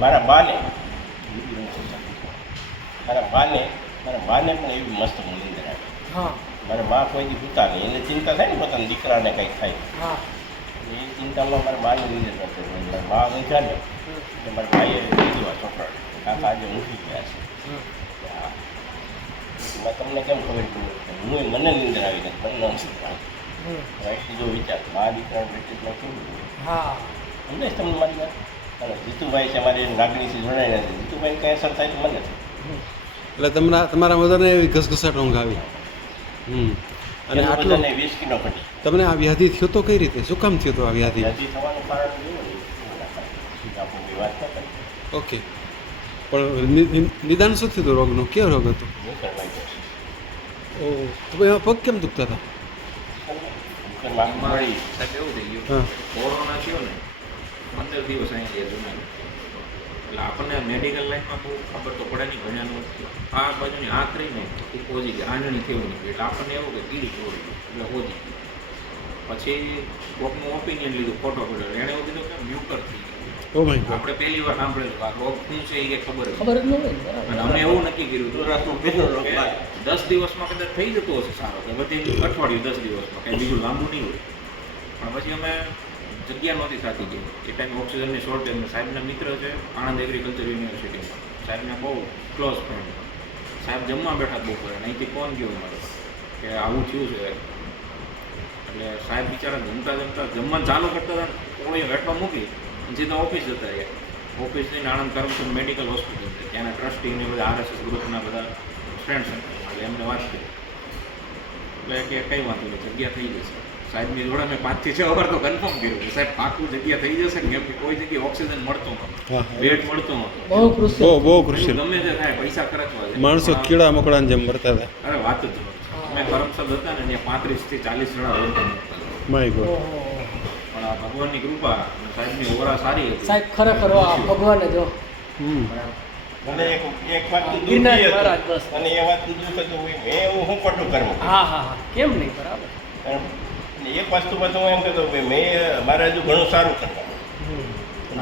મારા બાને મારા બાને મારા બાને પણ એવી મસ્ત નીંદર આવે મારા બા કોઈ દી ભૂતા નહીં. એને ચિંતા થાય ને પોતાના દીકરાને કંઈક થાય. હા. એ ચિંતામાં મારા બાને નીંદર કરતો મારા બા ઊંઘ્યા ને એટલે મારા ભાઈએ કીધું આ છોકરા કાકા આજે ઊંઘી ગયા છે. હા. મેં તમને કેમ ખબર પડી? હું મને નિંદર આવી નથી મને ન રાઈટ જો વિચાર. બા દીકરા બ્રિટિશમાં કેવું હા. તમને મારી વાત અને જીતુભાઈ છે અમારી લાગણીથી જોડાઈ નથી જીતુભાઈને કંઈ અસર થાય તો મને એટલે તમારા તમારા મધરને એવી ઘસઘસાટ ઊંઘ આવી. હમ. અને આટલું તમને આ વ્યાધિ થયો તો કઈ રીતે? શું કામ થયો તો આ વ્યાધિ. ઓકે. પણ નિદાન શું થયું હતું રોગનું? કયો રોગ હતો? ઓ તો ભાઈ આ પગ કેમ દુખતા હતા? એવું થઈ ગયું. હા. કોરોના થયો ને પંદર દિવસ અહીંયા રહ્યા જુનાગઢ એટલે આપણને મેડિકલ લાઈફમાં બહુ ખબર તો પડે નહીં ઘણાનું આ બાજુની આંખ રહી ને એ ઓજી ગઈ આંજણી થયું નહીં. એટલે આપણને એવું કે કીડી ચોરી એટલે ઓજી ગઈ. પછી કોકનું ઓપિનિયન લીધું ફોટો પડ્યો એણે એવું કીધું કે મ્યુકર થઈ આપણે પહેલી વાર સાંભળેલું આ રોગ શું છે એ કંઈ ખબર ખબર જ નહીં. અને અમે એવું નક્કી કર્યું તો રાતનો પહેલો રોગ દસ દિવસમાં કદાચ થઈ જતો હશે સારો કે બધી અઠવાડિયું દસ દિવસમાં કંઈ બીજું લાંબુ નહીં હોય. પણ પછી અમે જગ્યા નહોતી થતી ગઈ એ ટાઈમે ઓક્સિજનની શોર્ટ ને સાહેબના મિત્ર છે, આણંદ એગ્રીકલ્ચર યુનિવર્સિટીમાં સાહેબના બહુ ક્લોઝ ફ્રેન્ડ સાહેબ જમવા બેઠા બપોરે, અને અહીંથી ફોન ગયો મારો કે આવું થયું છે. એટલે સાહેબ બિચારા જમતા જમતા જમવાનું ચાલુ કરતા હતા કોળીઓ હેઠમાં મૂકી સીધા ઓફિસ જતા રહ્યા. ઓફિસની આણંદ કરમચંદ મેડિકલ હોસ્પિટલ છે. ત્યાંના ટ્રસ્ટી ને બધા આરએસએસ ગ્રુપના બધા ફ્રેન્ડ સર્કલ એટલે એમને વાત કરી. એટલે કે કંઈ વાંધો નહીં, જગ્યા થઈ જશે. સાહેબની જોડે મેં પાંચથી છ વાર તો કન્ફર્મ કર્યું કે સાહેબ પાકું જગ્યા થઈ જશે ને કેમ કે કોઈ જગ્યાએ ઓક્સિજન મળતો નહોતો. હા હા. મળતો નહોતો. બહુ બહુ બહુ ગમે તે થાય પૈસા ખર્ચવા છે. માણસો કીડા મકોડાને જેમ મરતા હતા. અરે વાત જ મેં કરમસદ હતા ને અહીંયા પાંત્રીસથી ચાલીસ જણા હતા. My God. પણ આ ભગવાનની કૃપા સાહેબની ઓરા સારી હતી. સાહેબ ખરેખર આ ભગવાને જો. હમ. મને એક એક વાત. અને એ વાતનું દુઃખ હતું. મેં એવું હું ખોટું કર્મ હા હા હા. કેમ નહીં? બરાબર. અને એક વસ્તુમાં તો હું એમ કહેતો કે મેં મારે હજુ ઘણું સારું કરતા.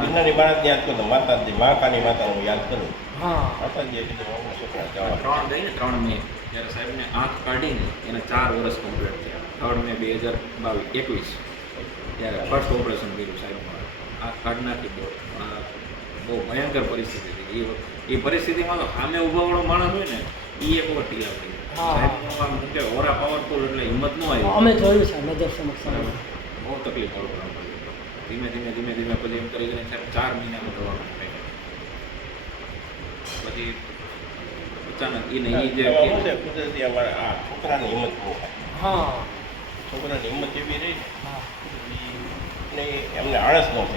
ગિરનારી મહારાજને યાદ કરતો માતાજી માતાની માતા હું યાદ કરું. છોકરા ત્રણ ગઈ ને ત્રણ મે ત્યારે સાહેબને આંખ કાઢીને એને ચાર વર્ષ કમ્પ્લીટ થયા. ત્રણ મે બે હજાર બાવીસ એકવીસ ત્યારે ફર્સ્ટ ઓપરેશન કર્યું સાહેબ આંખ કાઢ નાખી દો બહુ ભયંકર પરિસ્થિતિ હતી. એ એ પરિસ્થિતિમાં તો સામે ઉભાવાળો માણસ હોય ને એ એક વખત ટીલા થઈ હા. આમ કે ઓરા પાવરફુલ એટલે હિંમત ન આવી અમે જોયું છે નજર સમક્ષ બહુ તકલીફ ધીમે ધીમે ધીમે ધીમે પછી એમ કરી કરીને સાહેબ ચાર મહિનામાં દવાનું પછી અચાનક એ જે છે કુદરતી અમારે આ છોકરાની હિંમત બહુ હા છોકરાની હિંમત એવી રહી ને એમને આળસ ન થઈ